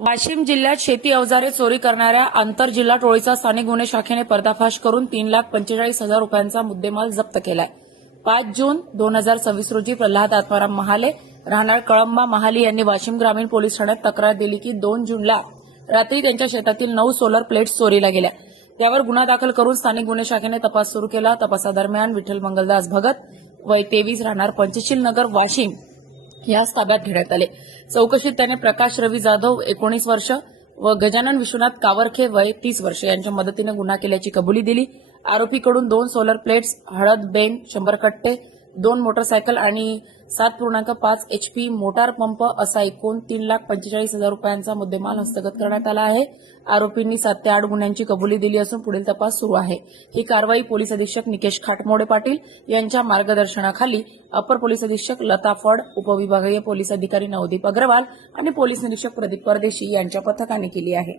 वाशिम जिल्ह्यात शेती अवजारे चोरी करणाऱ्या आंतरजिल्हा टोळीचा स्थानिक गुन्हे शाखेने पर्दाफाश करून 3,45,000 रुपयांचा मुद्देमाल जप्त केलाय। 5 जून 2026 रोजी प्रल्हाद आत्माराम महाले राहणार कळंबा महाली यांनी वाशिम ग्रामीण पोलीस ठाण्यात तक्रार दिली की 2 जूनला रात्री त्यांच्या शेतातील 9 सोलर प्लेट्स चोरीला गेल्या। त्यावर गुन्हा दाखल करून स्थानिक गुन्हे शाखेने तपास सुरू केला। तपासादरम्यान विठ्ठल मंगलदास भगत वय 23 राहणार पंचशील नगर वाशिम यास ताब्यात घेण्यात आले। चौकशीत त्याने प्रकाश रवी जाधव 19 वर्ष व गजानन विश्वनाथ कावरखे वय 30 वर्ष यांच्या मदतीने गुन्हा केल्याची कबुली दिली। आरोपीकडून 2 सोलर प्लेट्स, हळद बेन, 100 कट्टे, 2 मोटरसायकल आणि 7.5 HP मोटार पंप असा एकूण 3,45,000 रुपयांचा मुद्देमाल हस्तगत करण्यात आला आहे। आरोपींनी 7 ते 8 गुन्ह्यांची कबुली दिली असून पुढील तपास सुरू आहे। ही कारवाई पोलीस अधीक्षक निकेश खाटमोडे पाटील यांच्या मार्गदर्शनाखाली अपर पोलीस अधीक्षक लता फड, उपविभागीय पोलीस अधिकारी नवदीप अग्रवाल आणि पोलीस निरीक्षक प्रदीप परदेशी यांच्या पथकाने केली आहे।